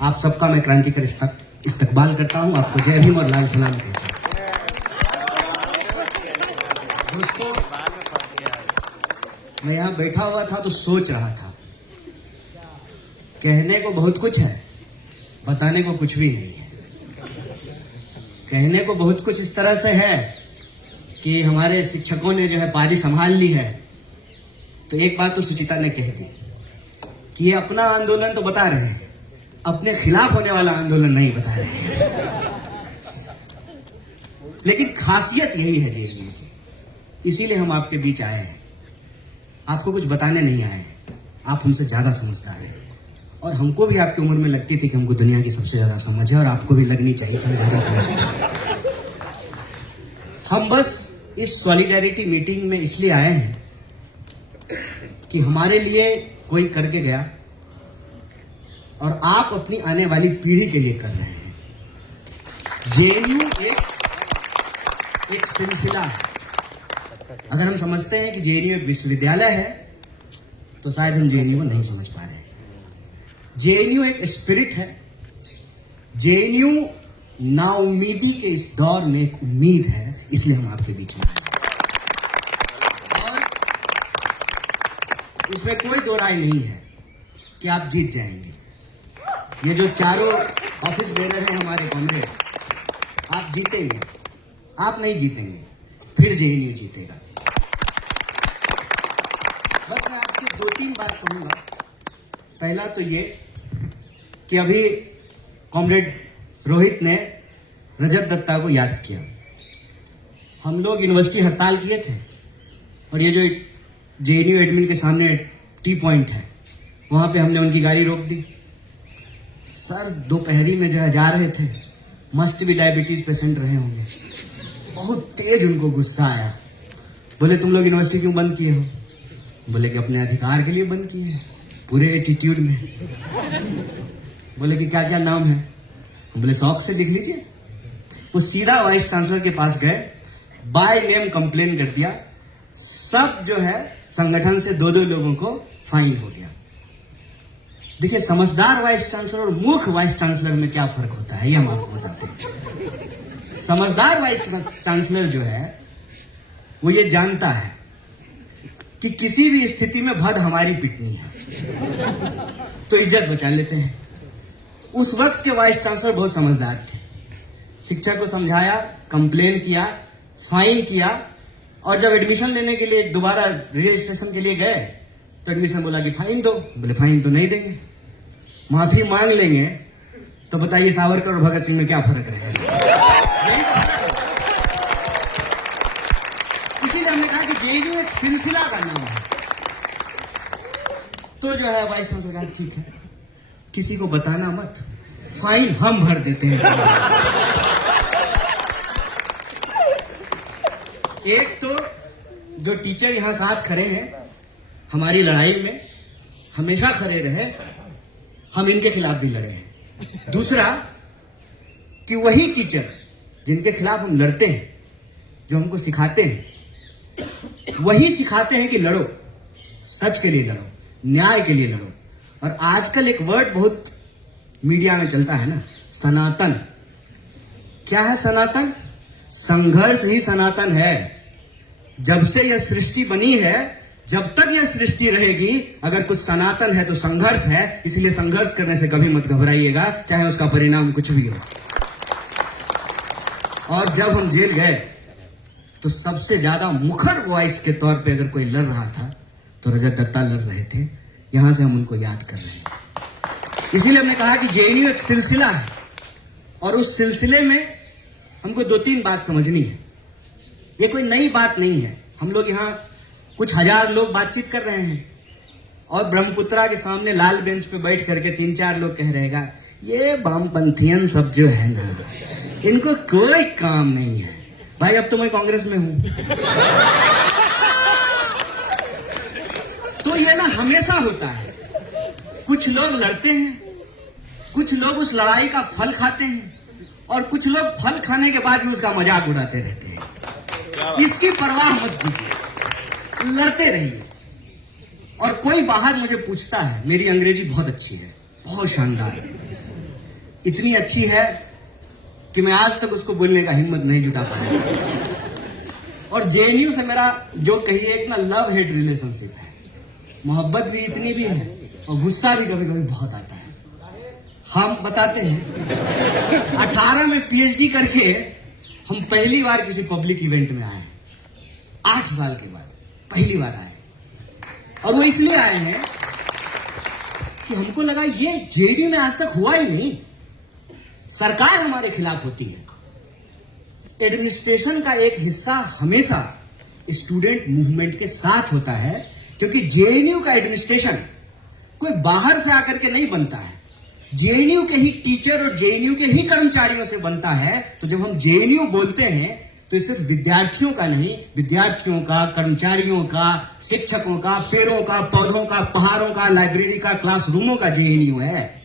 आप सबका मैं क्रांतिकारी इस्तकबाल करता हूं, आपको जय भीम और लाल सलाम कहता हूं। दोस्तों, मैं यहां बैठा हुआ था तो सोच रहा था, कहने को बहुत कुछ है, बताने को कुछ भी नहीं है। कहने को बहुत कुछ इस तरह से है कि हमारे शिक्षकों ने जो है पारी संभाल ली है। तो एक बात तो सुचिता ने कह दी कि ये अपना आंदोलन तो बता रहे हैं, अपने खिलाफ होने वाला आंदोलन नहीं बता रहे हैं। लेकिन खासियत यही है जेएनयू की, इसीलिए हम आपके बीच आए हैं। आपको कुछ बताने नहीं आए हैं, आप हमसे ज्यादा समझदार हैं। और हमको भी आपकी उम्र में लगती थी कि हमको दुनिया की सबसे ज्यादा समझ है, और आपको भी लगनी चाहिए कि हम ज्यादा समझते हैं। हम बस इस सॉलिडेरिटी मीटिंग में इसलिए आए हैं कि हमारे लिए कोई करके गया और आप अपनी आने वाली पीढ़ी के लिए कर रहे हैं। जेएनयू एक सिलसिला है। अगर हम समझते हैं कि जेएनयू एक विश्वविद्यालय है तो शायद हम जेएनयू को नहीं समझ पा रहे हैं। जेएनयू एक स्पिरिट है। जेएनयू नाउमीदी के इस दौर में एक उम्मीद है, इसलिए हम आपके बीच में आए। और इसमें कोई दो राय नहीं है कि आप जीत जाएंगे। ये जो चारों ऑफिस बेरर हैं हमारे कॉमरेड, आप जीतेंगे। आप नहीं जीतेंगे, फिर जेएनयू जीतेगा। बस मैं आपसे 2-3 बात कहूंगा। पहला तो ये कि अभी कॉमरेड रोहित ने रजत दत्ता को याद किया। हम लोग यूनिवर्सिटी हड़ताल किए थे और ये जो जेएनयू एडमिन के सामने टी पॉइंट है, वहां पे हमने उनकी गाड़ी रोक दी। सर दोपहरी में जो है जा रहे थे, मस्ट भी डायबिटीज पेशेंट रहे होंगे। बहुत तेज उनको गुस्सा आया। बोले तुम लोग यूनिवर्सिटी क्यों बंद किए हो? बोले कि अपने अधिकार के लिए बंद किए हैं, पूरे एटीट्यूड में। बोले कि क्या क्या नाम है? बोले शौक से लिख लीजिए। वो सीधा वाइस चांसलर के पास गए, बाय नेम कंप्लेन कर दिया। सब जो है संगठन से 2-2 लोगों को फाइन हो गया। देखिए, समझदार वाइस चांसलर और मूर्ख वाइस चांसलर में क्या फर्क होता है, ये हम आपको बताते हैं। समझदार वाइस चांसलर जो है वो ये जानता है कि किसी भी स्थिति में भद हमारी पिटनी है, तो इज्जत बचा लेते हैं। उस वक्त के वाइस चांसलर बहुत समझदार थे। शिक्षक को समझाया, कंप्लेन किया, फाइन किया, और जब एडमिशन लेने के लिए दोबारा रजिस्ट्रेशन के लिए गए तो एडमिशन बोला कि फाइन दो। बोले फाइन तो नहीं देंगे, माफी मांग लेंगे। तो बताइए सावरकर और भगत सिंह में क्या फर्क रहेगा? इसीलिए हमने कहा कि जेएनयू एक सिलसिला का नाम है। तो जो है वाइस चांसलर कहा ठीक है, किसी को बताना मत, फाइन हम भर देते हैं। एक तो जो टीचर यहां साथ खड़े हैं, हमारी लड़ाई में हमेशा खड़े रहे, हम इनके खिलाफ भी लड़े हैं। दूसरा कि वही टीचर जिनके खिलाफ हम लड़ते हैं, जो हमको सिखाते हैं, वही सिखाते हैं कि लड़ो, सच के लिए लड़ो, न्याय के लिए लड़ो। और आजकल एक वर्ड बहुत मीडिया में चलता है ना, सनातन। क्या है सनातन? संघर्ष ही सनातन है। जब से यह सृष्टि बनी है, जब तक यह सृष्टि रहेगी, अगर कुछ सनातन है तो संघर्ष है। इसलिए संघर्ष करने से कभी मत घबराइएगा, चाहे उसका परिणाम कुछ भी हो। और जब हम जेल गए तो सबसे ज्यादा मुखर वॉइस के तौर पे अगर कोई लड़ रहा था तो रजत दत्ता लड़ रहे थे। यहां से हम उनको याद कर रहे हैं। इसीलिए हमने कहा कि जेएनयू एक सिलसिला है, और उस सिलसिले में हमको 2-3 बात समझनी है। ये कोई नई बात नहीं है। हम लोग यहाँ कुछ हजार लोग बातचीत कर रहे हैं, और ब्रह्मपुत्रा के सामने लाल बेंच पे बैठ करके 3-4 लोग कह रहेगा ये वामपंथियन सब जो है ना, इनको कोई काम नहीं है। भाई अब तो मैं कांग्रेस में हूं। तो ये ना हमेशा होता है, कुछ लोग लड़ते हैं, कुछ लोग उस लड़ाई का फल खाते हैं, और कुछ लोग फल खाने के बाद भी उसका मजाक उड़ाते रहते हैं। इसकी परवाह मत कीजिए, लड़ते रहिए। और कोई बाहर मुझे पूछता है, मेरी अंग्रेजी बहुत अच्छी है, बहुत शानदार है, इतनी अच्छी है कि मैं आज तक उसको बोलने का हिम्मत नहीं जुटा पाया। और जेएनयू से मेरा जो कहिए एक ना लव हेट रिलेशनशिप है, मोहब्बत भी इतनी भी है और गुस्सा भी कभी कभी बहुत आता है। हम बताते हैं 18 में पीएचडी करके हम पहली बार किसी पब्लिक इवेंट में आए, 8 साल के बाद पहली बार आए। और वो इसलिए आए हैं कि हमको लगा ये जेडीयू में आज तक हुआ ही नहीं। सरकार हमारे खिलाफ होती है, एडमिनिस्ट्रेशन का एक हिस्सा हमेशा स्टूडेंट मूवमेंट के साथ होता है, क्योंकि जेएनयू का एडमिनिस्ट्रेशन कोई बाहर से आकर के नहीं बनता है, जेएनयू के ही टीचर और जेएनयू के ही कर्मचारियों से बनता है। तो जब हम जेएनयू बोलते हैं तो ये सिर्फ विद्यार्थियों का नहीं, विद्यार्थियों का, कर्मचारियों का, शिक्षकों का, पेड़ों का, पौधों का, पहाड़ों का, लाइब्रेरी का, क्लासरूमों का जेएनयू है।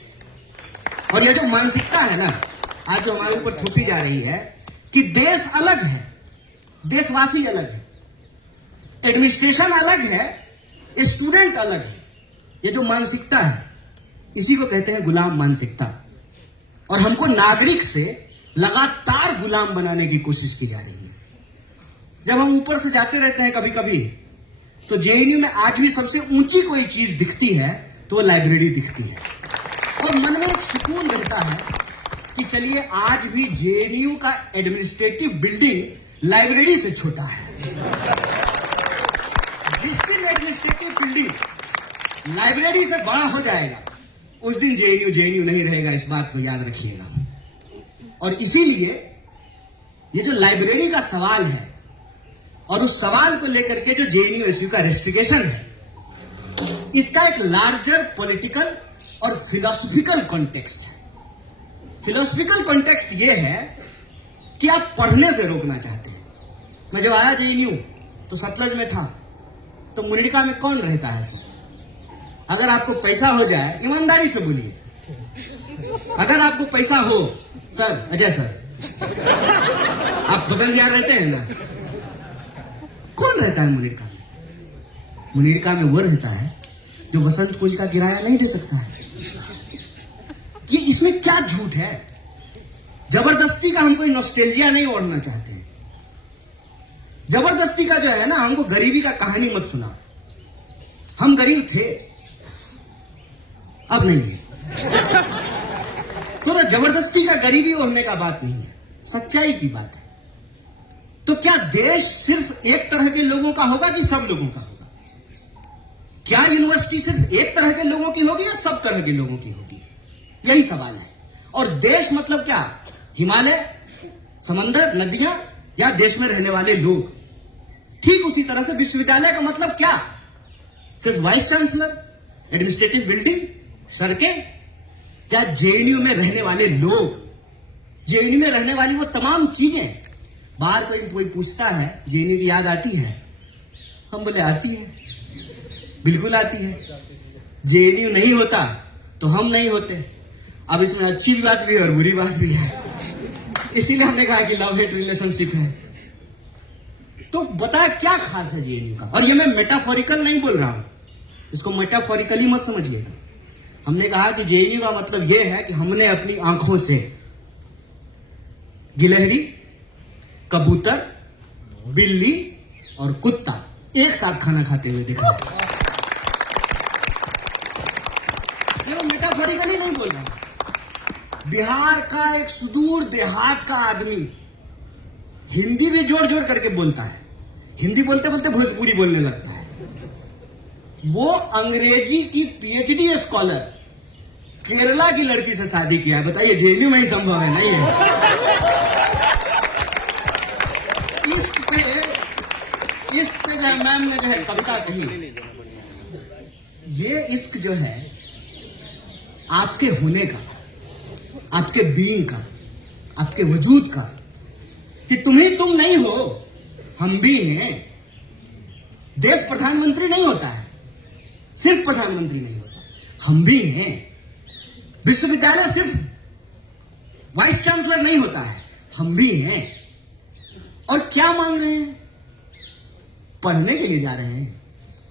और ये जो मानसिकता है ना आज जो हमारे ऊपर थोपी जा रही है कि देश अलग है, देशवासी अलग है, एडमिनिस्ट्रेशन अलग है, स्टूडेंट अलग है, ये जो मानसिकता है इसी को कहते हैं गुलाम मानसिकता। और हमको नागरिक से लगातार गुलाम बनाने की कोशिश की जा रही है। जब हम ऊपर से जाते रहते हैं कभी कभी तो जेएनयू में आज भी सबसे ऊंची कोई चीज दिखती है तो वो लाइब्रेरी दिखती है, और मन में एक सुकून रहता है कि चलिए आज भी जेएनयू का एडमिनिस्ट्रेटिव बिल्डिंग लाइब्रेरी से छोटा है। जिस दिन एडमिनिस्ट्रेटिव बिल्डिंग लाइब्रेरी से बड़ा हो जाएगा उस दिन जेएनयू नहीं रहेगा, इस बात को याद रखिएगा। और इसीलिए ये जो लाइब्रेरी का सवाल है और उस सवाल को लेकर के जो जेएनयू का रेस्ट्रिक्शन है, इसका एक लार्जर पॉलिटिकल और फिलोसॉफिकल कॉन्टेक्स्ट है। फिलोसॉफिकल कॉन्टेक्स्ट ये है कि आप पढ़ने से रोकना चाहते हैं। मैं जब आया जेएनयू तो सतलज में था, तो मुनिरका में कौन रहता है सब? अगर आपको पैसा हो जाए, ईमानदारी से बोलिए, अगर आपको पैसा हो, सर अजय सर आप बसंत यार रहते हैं ना, कौन रहता है मुनिरका में? मुनिरका में वो रहता है जो बसंत कुंज का किराया नहीं दे सकता है। ये इसमें क्या झूठ है? जबरदस्ती का हम कोई नॉस्टैल्जिया नहीं ओढ़ना चाहते हैं। जबरदस्ती का जो है ना, हमको गरीबी का कहानी मत सुना। हम गरीब थे, अब नहीं है। तो ना जबरदस्ती का गरीबी ओढ़ने का बात नहीं है, सच्चाई की बात है। तो क्या देश सिर्फ एक तरह के लोगों का होगा कि सब लोगों का होगा? क्या यूनिवर्सिटी सिर्फ एक तरह के लोगों की होगी या सब तरह के लोगों की होगी? यही सवाल है। और देश मतलब क्या? हिमालय, समंदर, नदियां, या देश में रहने वाले लोग? ठीक उसी तरह से विश्वविद्यालय का मतलब क्या? सिर्फ वाइस चांसलर, एडमिनिस्ट्रेटिव बिल्डिंग, सड़कें? क्या जेएनयू में रहने वाले लोग, जेएनयू में रहने वाली वो तमाम चीजें? बाहर कोई पूछता है जेएनयू की याद आती है? हम बोले आती है, बिल्कुल आती है। जेएनयू नहीं होता तो हम नहीं होते। अब इसमें अच्छी भी बात भी है और बुरी बात भी है, इसीलिए हमने कहा कि लव हेट रिलेशनशिप है। तो बता क्या खास है जेएनयू का? और ये मैं मेटाफोरिकल नहीं बोल रहा हूं, इसको मेटाफोरिकली मत समझिएगा। हमने कहा कि जेएनयू का मतलब यह है कि हमने अपनी आंखों से गिलहरी, कबूतर, बिल्ली और कुत्ता एक साथ खाना खाते हुए देखा। ये मैं मेटाफोरिकली नहीं बोल रहा। बिहार का एक सुदूर देहात का आदमी हिंदी भी जोर जोर करके बोलता है, हिंदी बोलते बोलते भोजपुरी बोलने लगता है। वो अंग्रेजी की पीएचडी स्कॉलर केरला की लड़की से शादी किया है। बताइए जेएनयू में ही संभव है? नहीं है। इश्क पे जो है मैम ने जो है कविता कही, ये इश्क जो है आपके होने का, आपके बीइंग का, आपके वजूद का, कि तुम ही तुम नहीं हो, हम भी हैं। देश प्रधानमंत्री नहीं होता है, सिर्फ प्रधानमंत्री नहीं होता, हम भी हैं। विश्वविद्यालय सिर्फ वाइस चांसलर नहीं होता है, हम भी हैं। और क्या मांग रहे हैं? पढ़ने के लिए जा रहे हैं।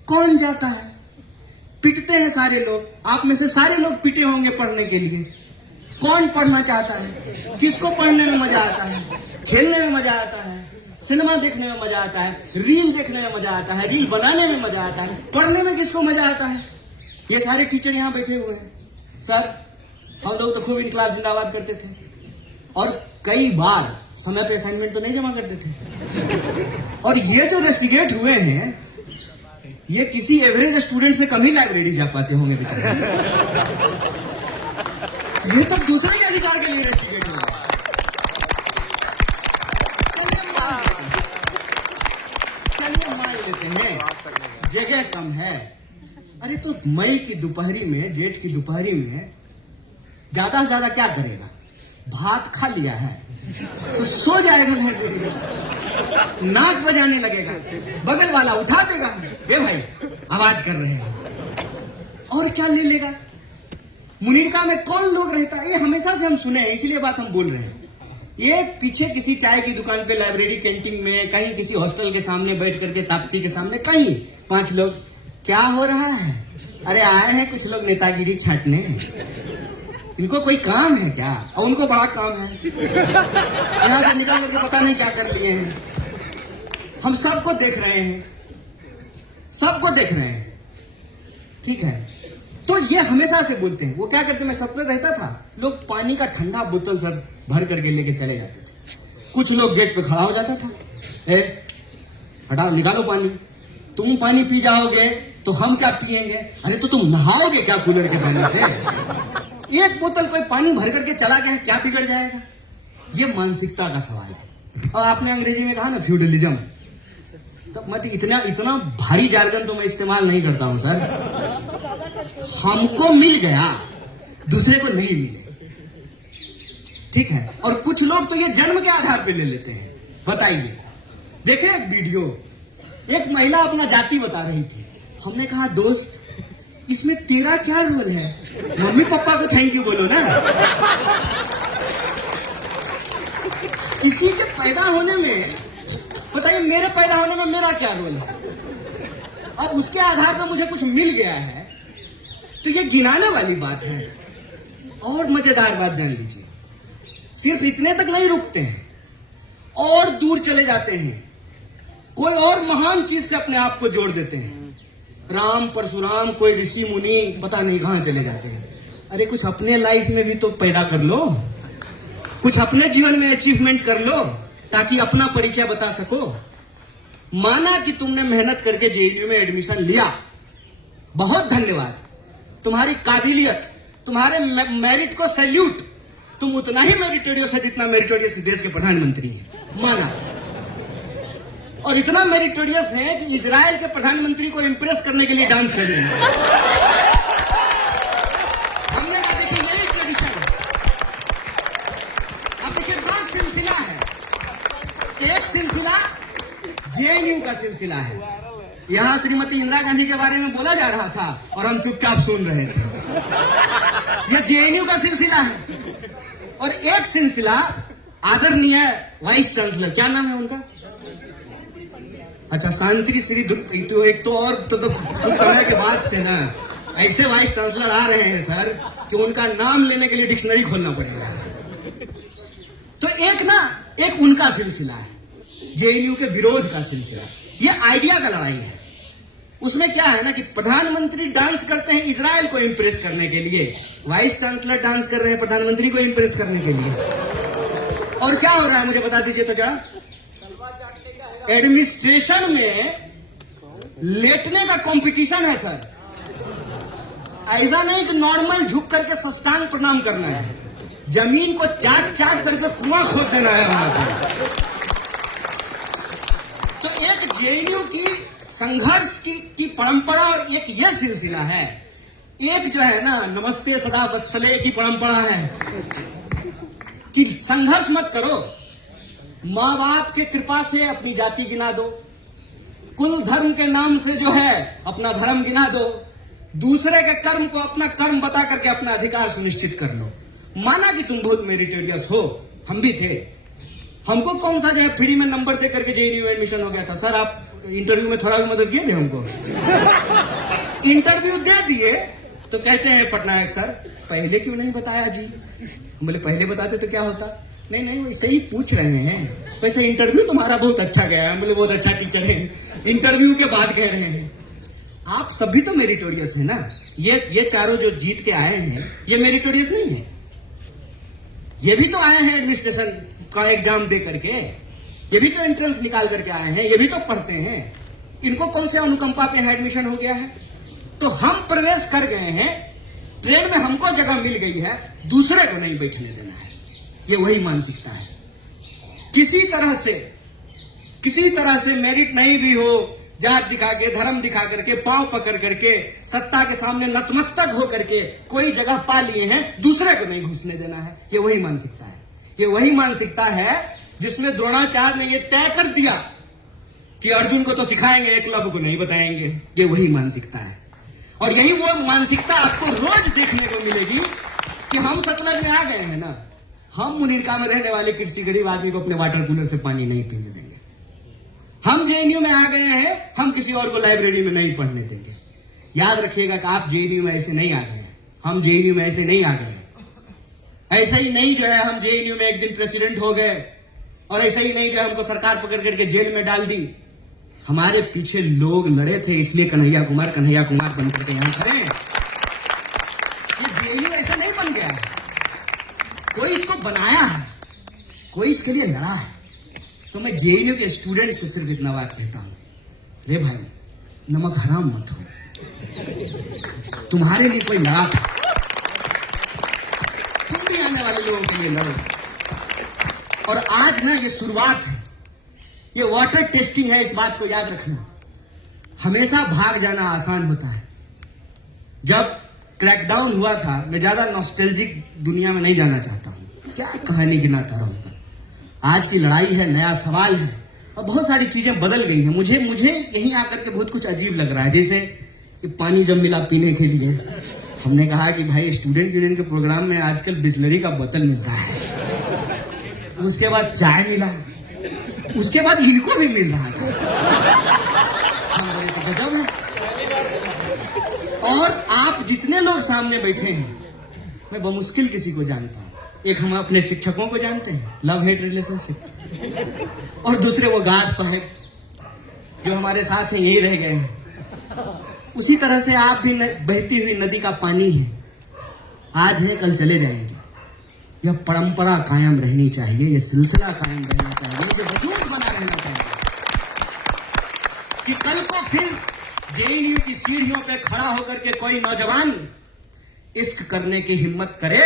कौन जाता है? पिटते हैं सारे लोग, आप में से सारे लोग पिटे होंगे पढ़ने के लिए। कौन पढ़ना चाहता है, किसको पढ़ने में मजा आता है, खेलने में मजा आता है, सिनेमा देखने में मजा आता है, रील देखने में मजा आता है, रील बनाने में मजा आता है, पढ़ने में किसको मजा आता है? ये सारे टीचर यहाँ बैठे हुए हैं। सर, हम लोग तो खूब इनकलाब जिंदाबाद करते थे और कई बार समय पे असाइनमेंट तो नहीं जमा करते थे। और ये जो रेस्टिगेट हुए हैं, ये किसी एवरेज स्टूडेंट से कम ही लाइब्रेरी जा पाते होंगे बेचारे। ये तो दूसरे के अधिकार के लिए रेस्टिगेट हुए। चलिए मान लेते हैं जगह कम है। अरे तो मई की दोपहरी में, जेठ की दोपहरी में ज्यादा से ज्यादा क्या करेगा? भात खा लिया है तो सो जाएगा लाइब्रेरी में, नाच बजाने लगेगा, बगल वाला उठा देगा, ए भाई आवाज कर रहे हैं, और क्या ले लेगा? मुनीरका में कौन लोग रहता है? ये हमेशा से हम सुने हैं, इसीलिए बात हम बोल रहे हैं। ये पीछे किसी चाय की दुकान पे, लाइब्रेरी कैंटीन में, कहीं किसी हॉस्टल के सामने बैठ करके, ताप्ती के सामने, कहीं 5 लोग, क्या हो रहा है? अरे आए हैं कुछ लोग नेतागिरी छांटने, इनको कोई काम है क्या? और उनको बड़ा काम है, यहां से निकल करके पता नहीं क्या कर लिए हैं। हम सबको देख रहे हैं, सबको देख रहे हैं, ठीक है? तो ये हमेशा से बोलते हैं। वो क्या करते, मैं सत्तर रहता था, लोग पानी का ठंडा बोतल सब भर करके लेके चले जाते थे। कुछ लोग गेट पे खड़ा हो जाता था, हटाओ निकालो पानी, तुम पानी पी जाओगे तो हम क्या पिएंगे? अरे तो तुम नहाओगे क्या कूलर के पानी से? एक बोतल कोई पानी भर करके चला गया, क्या बिगड़ जाएगा? ये मानसिकता का सवाल है। और आपने अंग्रेजी में कहा ना फ्यूडलिज्म, तो मत इतना भारी जार्गन तो मैं इस्तेमाल नहीं करता हूं सर। हमको मिल गया, दूसरे को नहीं मिले, ठीक है? और कुछ लोग तो ये जन्म के आधार पे ले लेते हैं। बताइए, देखे एक वीडियो, एक महिला अपना जाति बता रही थी। हमने कहा दोस्त, इसमें तेरा क्या रोल है? मम्मी पापा को थैंक यू बोलो ना। किसी के पैदा होने में, बताइए मेरे पैदा होने में मेरा क्या रोल है? अब उसके आधार पर मुझे कुछ मिल गया है तो ये गिनाने वाली बात है। और मजेदार बात जान लीजिए, सिर्फ इतने तक नहीं रुकते हैं, और दूर चले जाते हैं, कोई और महान चीज से अपने आप को जोड़ देते हैं। राम परशुराम, कोई ऋषि मुनि, पता नहीं कहां चले जाते हैं। अरे कुछ अपने लाइफ में भी तो पैदा कर लो, कुछ अपने जीवन में अचीवमेंट कर लो, ताकि अपना परिचय बता सको। माना कि तुमने मेहनत करके जेएनयू में एडमिशन लिया, बहुत धन्यवाद, तुम्हारी काबिलियत, तुम्हारे मेरिट को सैल्यूट। तुम उतना ही मेरिटोरियस है जितना मेरिटोरियस देश के प्रधानमंत्री हैं, माना। और इतना मेरिटोरियस है कि इजराइल के प्रधानमंत्री को इंप्रेस करने के लिए डांस कर रहे हैं। हमने कहा देखिए यही ट्रेडिशन है। अब देखिए 2 सिलसिला है, एक सिलसिला जेएनयू का सिलसिला है। यहां श्रीमती इंदिरा गांधी के बारे में बोला जा रहा था और हम चुपचाप सुन रहे थे। यह जेएनयू का सिलसिला है। और एक सिलसिला आदरणीय वाइस चांसलर, क्या नाम है उनका? अच्छा, शांति श्री। तो एक तो और तो कुछ समय के बाद से ना ऐसे वाइस चांसलर आ रहे हैं सर कि उनका नाम लेने के लिए डिक्शनरी खोलना पड़ेगा। तो एक उनका सिलसिला है, जेएनयू के विरोध का सिलसिला। ये आइडिया का लड़ाई है। उसमें क्या है ना कि प्रधानमंत्री डांस करते हैं इजराइल को इंप्रेस करने के लिए, वाइस चांसलर डांस कर रहे हैं प्रधानमंत्री को इंप्रेस करने के लिए। और क्या हो रहा है मुझे बता दीजिए तो जरा। एडमिनिस्ट्रेशन में लेटने का कंपटीशन है सर। ऐसा नहीं कि नॉर्मल झुक करके साष्टांग प्रणाम करना है, जमीन को चाट चाट करके कुआं खोद देना है वहां पर। तो एक जेएनयू की संघर्ष की परंपरा और एक ये सिलसिला है। एक जो है ना नमस्ते सदा वत्सले की परंपरा है कि संघर्ष मत करो, माँ बाप के कृपा से अपनी जाति गिना दो, कुल धर्म के नाम से जो है अपना धर्म गिना दो, दूसरे के कर्म को अपना कर्म बता करके अपना अधिकार सुनिश्चित कर लो। माना कि तुम बहुत मेरिटोरियस हो, हम भी थे, हमको कौन सा जो है फ्री में नंबर दे करके जेएनयू एडमिशन हो गया था। सर आप इंटरव्यू में थोड़ा भी मदद किए थे हमको। इंटरव्यू दे दिए तो कहते हैं पटनायक सर, पहले क्यों नहीं बताया जी? बोले पहले बताते तो क्या होता? नहीं नहीं, वैसे ही पूछ रहे हैं। वैसे इंटरव्यू तुम्हारा बहुत अच्छा गया है। बोले बहुत अच्छा टीचर है, इंटरव्यू के बाद कह रहे हैं। आप सभी तो मेरिटोरियस है ना। ये चारों जो जीत के आए हैं, ये मेरिटोरियस नहीं है। ये भी तो आए हैं एडमिनिस्ट्रेशन का एग्जाम दे करके, ये भी तो एंट्रेंस निकाल करके आए हैं, ये भी तो पढ़ते हैं। इनको कौन से अनुकंपा पे एडमिशन हो गया है? तो हम प्रवेश कर गए हैं, ट्रेन में हमको जगह मिल गई है, दूसरे को नहीं बैठने देना है। ये वही मानसिकता है। किसी तरह से मेरिट नहीं भी हो, जात दिखा के, धर्म दिखा करके, पांव पकड़ करके, सत्ता के सामने नतमस्तक हो करके कोई जगह पा लिए हैं, दूसरे को नहीं घुसने देना है। ये वही मानसिकता है। ये वही मानसिकता है जिसमें द्रोणाचार्य ने ये तय कर दिया कि अर्जुन को तो सिखाएंगे, एकलव्य को नहीं बताएंगे। ये वही मानसिकता है। और यही वो मानसिकता आपको रोज देखने को मिलेगी कि हम सतलज में आ गए हैं ना, हम मुनीरका में रहने वाले किसी गरीब आदमी को अपने वाटर कूलर से पानी नहीं पीने देंगे। हम जेएनयू में आ गए हैं, हम किसी और को लाइब्रेरी में नहीं पढ़ने देंगे। याद रखिएगा कि आप जेएनयू में ऐसे नहीं आ गए हैं, हम जेएनयू में ऐसे नहीं आ गए हैं। ऐसा ही नहीं जो है हम जेएनयू में एक दिन प्रेसिडेंट हो गए, और ऐसा ही नहीं जो है हमको सरकार पकड़ करके जेल में डाल दी। हमारे पीछे लोग लड़े थे, इसलिए कन्हैया कुमार बन करके यहां खड़े हैं। ये जेएनयू ऐसा नहीं बन गया है, कोई इसको बनाया है, कोई इसके लिए लड़ा है। तो मैं जेएनयू के स्टूडेंट से सिर्फ इतना बात कहता हूं, रे भाई नमक हराम मत हो। तुम्हारे लिए कोई लड़ा था, तुम भी आने वाले लोगों के लिए लड़ो। और आज ना ये शुरुआत है, ये वाटर टेस्टिंग है, इस बात को याद रखना। हमेशा भाग जाना आसान होता है। जब क्रैकडाउन हुआ था, मैं ज्यादा नॉस्टैल्जिक दुनिया में नहीं जाना चाहता हूं, क्या कहानी गिनाता रहूंगा। आज की लड़ाई है, नया सवाल है, और बहुत सारी चीजें बदल गई हैं। मुझे यहीं आकर के बहुत कुछ अजीब लग रहा है। जैसे कि पानी जब मिला पीने के लिए, हमने कहा कि भाई स्टूडेंट यूनियन के प्रोग्राम में आजकल बिस्लरी का बोतल मिलता है, उसके बाद चाय मिला, उसके बाद इनको भी मिल रहा था। हम बोले तो गजब है। और आप जितने लोग सामने बैठे हैं, मैं बमुश्किल किसी को जानता हूं। एक हम अपने शिक्षकों को जानते हैं, लव हेट रिलेशनशिप, और दूसरे वो गार्ड साहब जो हमारे साथ हैं, यही रह गए हैं। उसी तरह से आप भी बहती हुई नदी का पानी है, आज है कल चले जाएंगे। यह परंपरा कायम रहनी चाहिए, यह सिलसिला कायम रहना चाहिए, यह वजूद बना रहना चाहिए कि कल को फिर जेएनयू की सीढ़ियों पे खड़ा होकर के कोई नौजवान इश्क करने की हिम्मत करे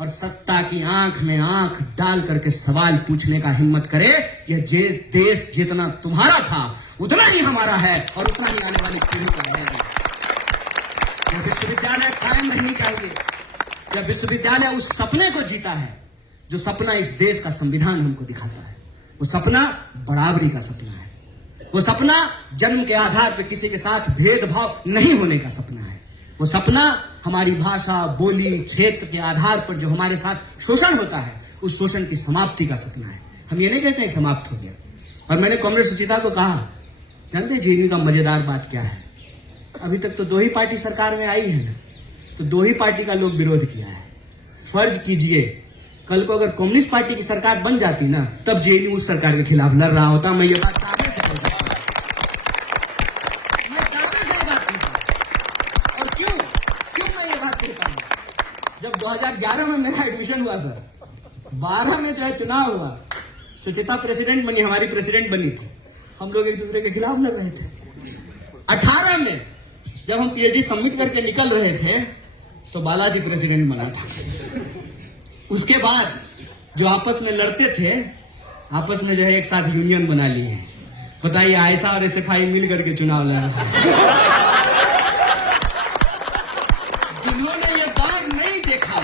और सत्ता की आंख में आंख डाल करके सवाल पूछने का हिम्मत करे। यह देश जितना तुम्हारा था उतना ही हमारा है, और उतना ही आने वाली पीढ़ी का रहेगा। यह विश्वविद्यालय कायम रहनी चाहिए। यह विश्वविद्यालय उस सपने को जीता है जो सपना इस देश का संविधान हमको दिखाता है। वो सपना बराबरी का सपना है। वो सपना जन्म के आधार पर किसी के साथ भेदभाव नहीं होने का सपना है। वो सपना हमारी भाषा, बोली, क्षेत्र के आधार पर जो हमारे साथ शोषण होता है, उस शोषण की समाप्ति का सपना है। हम ये नहीं कहते हैं समाप्त हो गया। और मैंने कांग्रेस सुचिता को कहा, जानते जेएनयू का मजेदार बात क्या है? अभी तक तो 2 ही पार्टी सरकार में आई है ना, तो 2 ही पार्टी का लोग विरोध किया है। फर्ज कीजिए कल को अगर कम्युनिस्ट पार्टी की सरकार बन जाती ना, तब जेएनयू उस सरकार के खिलाफ लड़ रहा होता। मैं ये बात दावे से कह सकता हूं, मैं दावे से ये बात कहता हूं। और क्यों मैं ये बात कहता हूं? जब 2011 में मेरा एडमिशन हुआ सर, 12 में जो है चुनाव हुआ, सुचिता प्रेसिडेंट बनी, हमारी प्रेसिडेंट बनी थी, हम लोग एक दूसरे के खिलाफ लड़ रहे थे। 18 में जब हम पीएचडी सबमिट करके निकल रहे थे, तो बालाजी प्रेसिडेंट बना था। उसके बाद जो आपस में लड़ते थे, आपस में जो है एक साथ यूनियन बना लिए हैं। बताइए, आयशा और एसएफआई मिल करके चुनाव लड़ रहा है। जिन्होंने ये दाग नहीं देखा,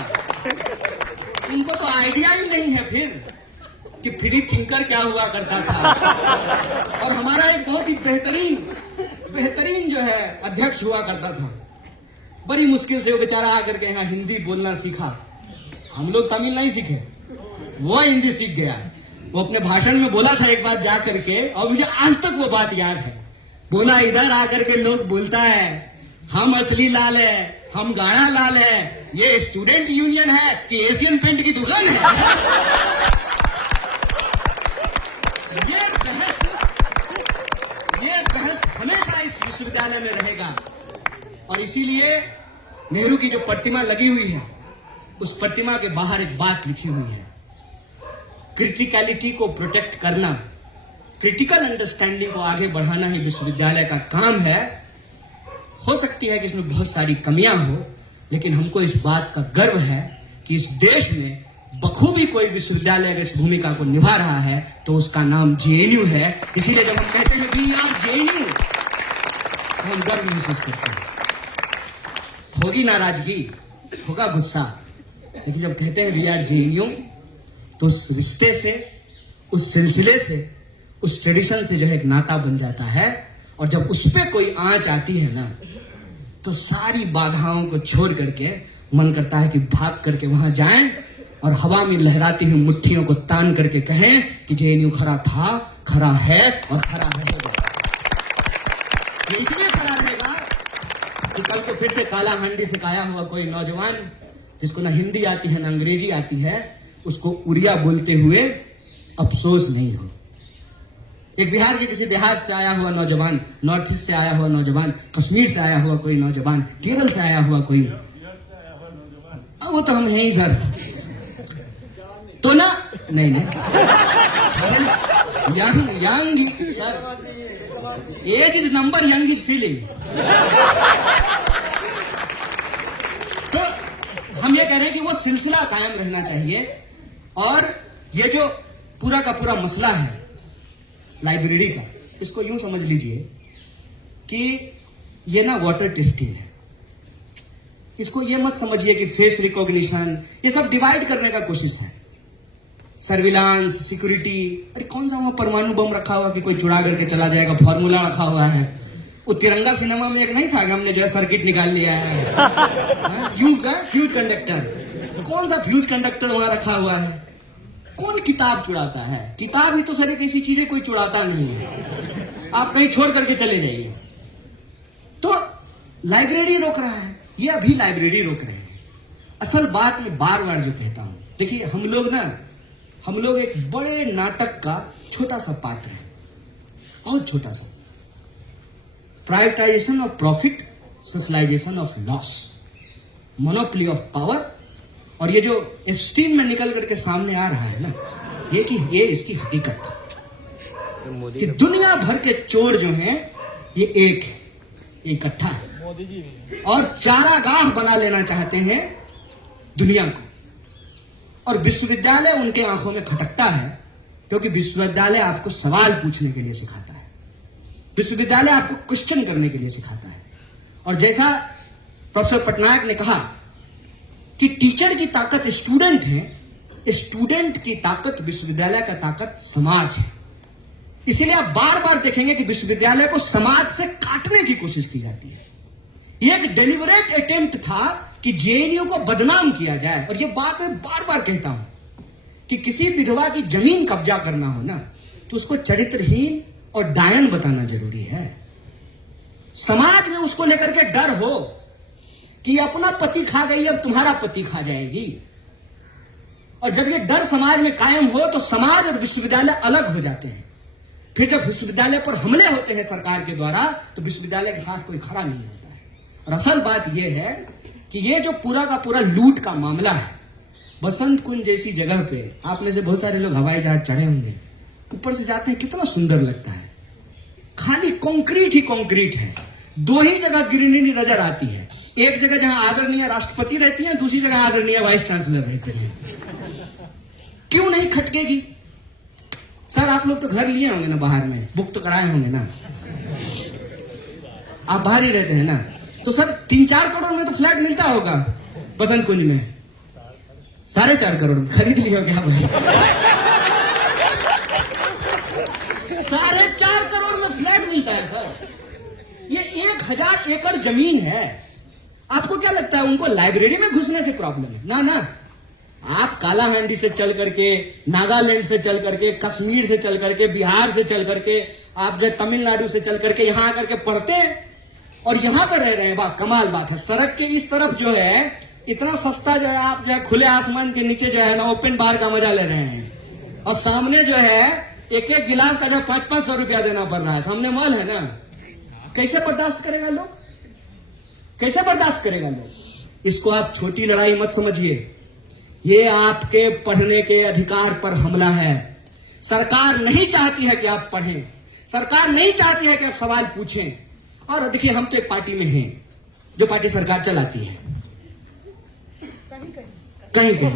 उनको तो आइडिया ही नहीं है फिर कि फ्री थिंकर क्या हुआ करता था। और हमारा एक बहुत ही बेहतरीन जो है अध्यक्ष हुआ करता था। बड़ी मुश्किल से वो बेचारा आकर के यहाँ हिंदी बोलना सीखा। हम लोग तमिल नहीं सीखे, वो हिंदी सीख गया। वो अपने भाषण में बोला था एक बात जा करके, और मुझे आज तक वो बात याद है। बोला, इधर आकर के लोग बोलता है हम असली लाल है, हम गाना लाल है, ये स्टूडेंट यूनियन है कि एशियन पेंट की दुकान है। ये बहस हमेशा इस विश्वविद्यालय में रहेगा। और इसीलिए नेहरू की जो प्रतिमा लगी हुई है, उस प्रतिमा के बाहर एक बात लिखी हुई है, क्रिटिकलिटी को प्रोटेक्ट करना, क्रिटिकल अंडरस्टैंडिंग को आगे बढ़ाना ही विश्वविद्यालय का काम है। हो सकती है कि इसमें बहुत सारी कमियां हो, लेकिन हमको इस बात का गर्व है कि इस देश में बखूबी कोई विश्वविद्यालय अगर इस भूमिका को निभा रहा है तो उसका नाम जेएनयू है। इसीलिए जब हम कहते हैं वी आर जेएनयू, तो हम गर्व महसूस करते हैं। होगी नाराजगी, होगा गुस्सा, लेकिन जब कहते हैं वी आर जेएनयू तो उस रिश्ते से, उस सिलसिले से, उस ट्रेडिशन से जो है एक नाता बन जाता है। और जब उस पर कोई आंच आती है ना, तो सारी बाधाओं को छोड़ करके मन करता है कि भाग करके वहां जाएं और हवा में लहराती हुई मुट्ठियों को तान करके कहें कि जेएनयू खरा था, खरा है और खरा रहेगा। ये इसलिए खरा रहेगा कि कल को फिर से काला हांडी से खाया हुआ कोई नौजवान जिसको ना हिंदी आती है ना अंग्रेजी आती है, उसको उड़िया बोलते हुए अफसोस नहीं हो। एक बिहार के किसी देहात से आया हुआ नौजवान, नॉर्थ ईस्ट से आया हुआ नौजवान, कश्मीर से आया हुआ कोई नौजवान, केरल से आया हुआ कोई, वो तो हम हैं ही सर, तो ना नहीं young sir, age is number, young is feeling. तो हम ये कह रहे हैं कि वो सिलसिला कायम रहना चाहिए। और ये जो पूरा का पूरा मसला है लाइब्रेरी का, इसको यूं समझ लीजिए कि ये ना वाटर टेस्टिंग है। इसको ये मत समझिए कि फेस रिकॉग्निशन, ये सब डिवाइड करने का कोशिश है। सर्विलांस, सिक्योरिटी, अरे कौन सा वहां परमाणु बम रखा हुआ कि कोई चुरा करके चला जाएगा, फॉर्मूला रखा हुआ है। वो तिरंगा सिनेमा में एक नहीं था कि हमने जो है सर्किट निकाल लिया है, फ्यूज कंडक्टर, कौन सा फ्यूज कंडक्टर वहां रखा हुआ है? कौन किताब चुराता है? किताब ही तो सर एक ऐसी चीज है, कोई चुराता नहीं है, आप कहीं छोड़ करके चले जाइए। तो लाइब्रेरी रोक रहा है, ये अभी लाइब्रेरी रोक रहे हैं। असल बात मैं बार बार जो कहता हूं, देखिए हम लोग एक बड़े नाटक का छोटा सा पात्र है, बहुत छोटा सा। Privatisation of profit, socialisation of loss, monopoly of power. और ये जो एप्स्टीन में निकल करके सामने आ रहा है ना, ये इसकी हकीकत कि दुनिया भर के चोर जो हैं ये एक इकट्ठा है और चारागाह बना लेना चाहते हैं दुनिया को। और विश्वविद्यालय उनके आंखों में खटकता है, क्योंकि विश्वविद्यालय आपको सवाल पूछने के लिए सिखाता है, विश्वविद्यालय आपको क्वेश्चन करने के लिए सिखाता है। और जैसा प्रोफेसर पटनायक ने कहा कि टीचर की ताकत स्टूडेंट है, स्टूडेंट की ताकत विश्वविद्यालय का ताकत समाज है। इसीलिए आप बार बार देखेंगे कि विश्वविद्यालय को समाज से काटने की कोशिश की जाती है। ये एक डेलिबरेट अटेम्प्ट था कि जेएनयू को बदनाम किया जाए। और ये बात मैं बार बार कहता हूं कि किसी विधवा की जमीन कब्जा करना हो ना, तो उसको चरित्रहीन और डायन बताना जरूरी है। समाज में उसको लेकर के डर हो कि अपना पति खा गई, अब तुम्हारा पति खा जाएगी। और जब ये डर समाज में कायम हो तो समाज और विश्वविद्यालय अलग हो जाते हैं। फिर जब विश्वविद्यालय पर हमले होते हैं सरकार के द्वारा, तो विश्वविद्यालय के साथ कोई खड़ा नहीं होता है। और असल बात यह है कि ये जो पूरा का पूरा लूट का मामला है, बसंत कुंज जैसी जगह पे आप में से बहुत सारे लोग हवाई जहाज चढ़े होंगे, ऊपर से जाते हैं कितना सुंदर लगता है। खाली कंक्रीट ही कंक्रीट है। दो ही जगह ग्रीनरी नजर आती है, एक जगह जहां आदरणीय राष्ट्रपति रहती है, दूसरी जगह आदरणीय वाइस चांसलर रहते हैं। क्यों नहीं खटकेगी? सर आप लोग तो घर लिए होंगे ना, बाहर में बुक तो कराए होंगे ना, आप बाहर ही रहते हैं ना, तो सर 3-4 करोड़ में तो फ्लैट मिलता होगा बसंत कुंज में। 4.5 करोड़ में खरीद लिया हो क्या भाई? 4.5 करोड़ में फ्लैट मिलता है सर। ये 1000 एकड़ जमीन है। आपको क्या लगता है उनको लाइब्रेरी में घुसने से प्रॉब्लम है? ना ना, आप कालाहांडी से चल करके, नागालैंड से चल करके, कश्मीर से चल करके, बिहार से चल करके, आप जो तमिलनाडु से चल करके यहां आकर के पढ़ते हैं, और यहां पर रह रहे हैं। वाह, कमाल बात है। सड़क के इस तरफ जो है इतना सस्ता जो है, आप जो है खुले आसमान के नीचे जो है ना ओपन बार का मजा ले रहे हैं, और सामने जो है एक एक गिलास का जो 500-500 रुपया देना पड़ रहा है। सामने मॉल है ना, कैसे बर्दाश्त करेगा लोग, कैसे बर्दाश्त करेगा लोग। इसको आप छोटी लड़ाई मत समझिए, ये आपके पढ़ने के अधिकार पर हमला है। सरकार नहीं चाहती है कि आप पढ़ें, सरकार नहीं चाहती है कि आप सवाल पूछें। और देखिए, हम तो एक पार्टी में हैं जो पार्टी सरकार चलाती है, कहीं कहीं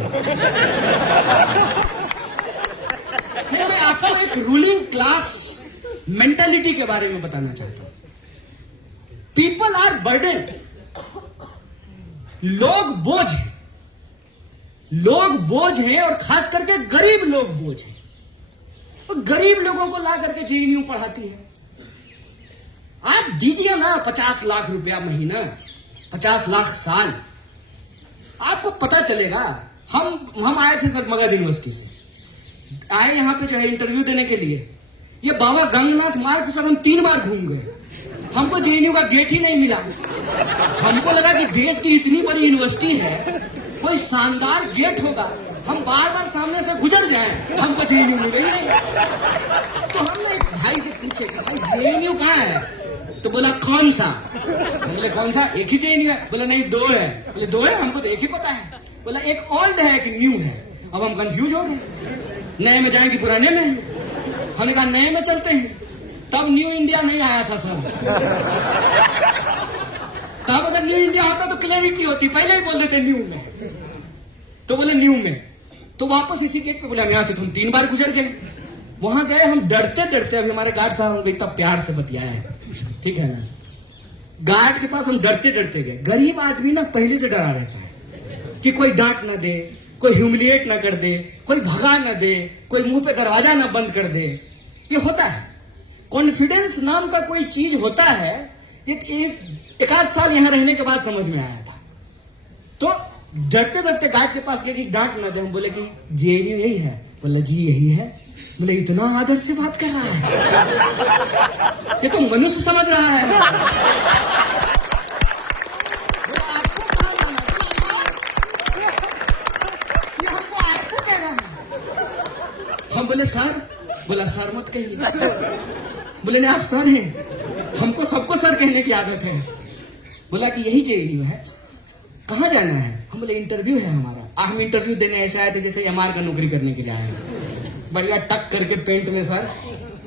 मैं आपको एक रूलिंग क्लास मेंटालिटी के बारे में बताना चाहता हूं। पीपल आर बर्डन, लोग बोझ हैं, लोग बोझ हैं, और खास करके गरीब लोग बोझ हैं। और गरीब लोगों को ला करके जेएनयू पढ़ाती है। आप दीजिए ना 50 लाख रुपया महीना, 50 लाख साल, आपको पता चलेगा। हम आए थे सर मगध यूनिवर्सिटी से, आए यहां पे जो है इंटरव्यू देने के लिए। ये बाबा गंगनाथ मार्ग सर हम 3 बार घूम गए, हमको जेएनयू का गेट ही नहीं मिला। हमको लगा कि देश की इतनी बड़ी यूनिवर्सिटी है, कोई शानदार गेट होगा, हम बार बार सामने से गुजर जाएं, हमको जेएनयू मिले ही नहीं। तो हमने एक भाई से पूछे कि भाई जेएनयू कहाँ है, तो बोला कौन सा। बोले कौन सा, एक ही जेएनयू है। बोला नहीं 2 है। बोले 2 है, हमको तो एक ही पता है। बोला एक ओल्ड है एक न्यू है। अब हम कंफ्यूज हो गए, नए में जाएं कि पुराने में। हमने कहा नए में चलते हैं। तब न्यू इंडिया नहीं आया था सर, तब अगर न्यू इंडिया होता तो क्लैरिटी होती, पहले ही बोल देते न्यू में। तो बोले न्यू में, तो वापस इसी गेट पे बोले हम यहां से तो हम 3 बार गुजर गए। वहां गए हम डरते डरते, अभी हमारे गार्ड साहब हमको इतना प्यार से बतियाया है, ठीक है ना। गार्ड के पास हम डरते डरते गए। गरीब आदमी ना पहले से डरा रहता है कि कोई डांट ना दे, कोई ह्यूमिलिएट ना कर दे, कोई भगा ना दे, कोई मुंह पे दरवाजा ना बंद कर दे। ये होता है, कॉन्फिडेंस नाम का कोई चीज होता है। एक आध साल यहां रहने के बाद समझ में आया था। तो डरते डरते गार्ड के पास गए कि डांट ना दे। हम बोले कि जेएनयू यही है। बोले जी यही है। बोले इतना आदर से बात कर रहा है, ये तो मनुष्य समझ रहा है। आपको कहां जाना, ये हमको आपको कह रहा है। हम बोले सर, बोला सर मत कहिए। बोले नहीं आप सर हैं, हमको सबको सर कहने की आदत है। बोला कि यही जेएनयू है, कहां जाना है। हम बोले इंटरव्यू है हमारा। हम इंटरव्यू देने ऐसे आए थे जैसे एमआर का नौकरी करने के लिए आए हैं। बढ़िया टक करके पेंट में सर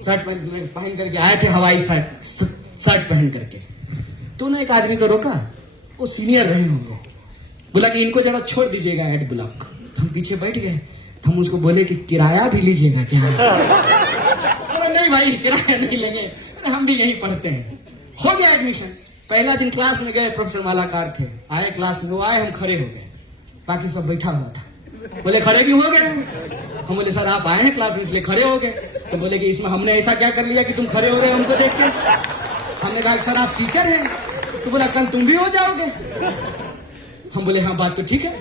शर्ट पहन करके आए थे, हवाई शर्ट पहन करके। तो ना एक आदमी को रोका, वो सीनियर रहे होंगे। बोला कि इनको जरा छोड़ दीजिएगा एड ब्लॉक। हम पीछे बैठ गए। हम उसको बोले कि किराया भी लीजिएगा क्या। बोले नहीं भाई किराया नहीं लेंगे, हम भी यहीं पढ़ते हैं। हो गया एडमिशन। पहला दिन क्लास में गए, प्रोफेसर मालाकार थे, आए क्लास में, वो आए, हम खड़े हो गए, बाकी सब बैठा हुआ था। बोले खड़े क्यों हो गए। हम बोले सर आप आए हैं क्लास में इसलिए खड़े हो गए। तो बोले कि इसमें हमने ऐसा क्या कर लिया कि तुम खड़े हो रहे हो हमको देख के। हमने कहा सर आप टीचर हैं। तो बोला कल तुम भी हो जाओगे। हम बोले हाँ बात तो ठीक है,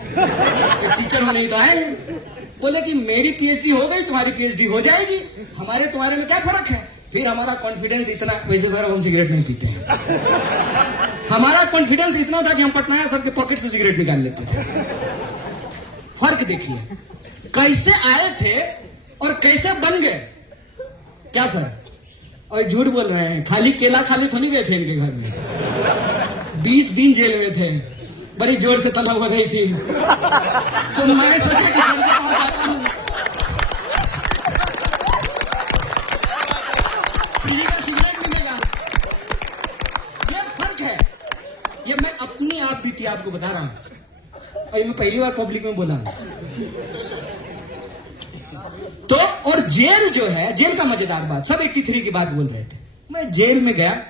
टीचर होने ही तो आए हैं। बोले कि मेरी पीएचडी हो गई, तुम्हारी पीएचडी हो जाएगी, हमारे तुम्हारे में क्या फर्क है। फिर हमारा कॉन्फिडेंस इतना, वैसे सर हम सिगरेट नहीं पीते हैं, हमारा कॉन्फिडेंस इतना था कि हम पटनायक सर के पॉकेट से सिगरेट निकाल लेते थे। फर्क देखिए, कैसे आए थे और कैसे बन गए। क्या सर, और झूठ बोल रहे हैं, खाली केला खाली तो नहीं गए थे इनके घर में, 20 दिन जेल में थे, बड़ी जोर से तलब हो गई थी। तो मैंने सोचा कि सर के पास आता हूं, फ्री का सिगरेट मिलेगा। ये फर्क है, ये मैं अपनी आप बीती आपको बता रहा हूं, और ये मैं पहली बार पब्लिक में बोला हूं। तो और जेल जो है, जेल का मजेदार बात, सब 83 की बात बोल रहे थे। मैं जेल में गया,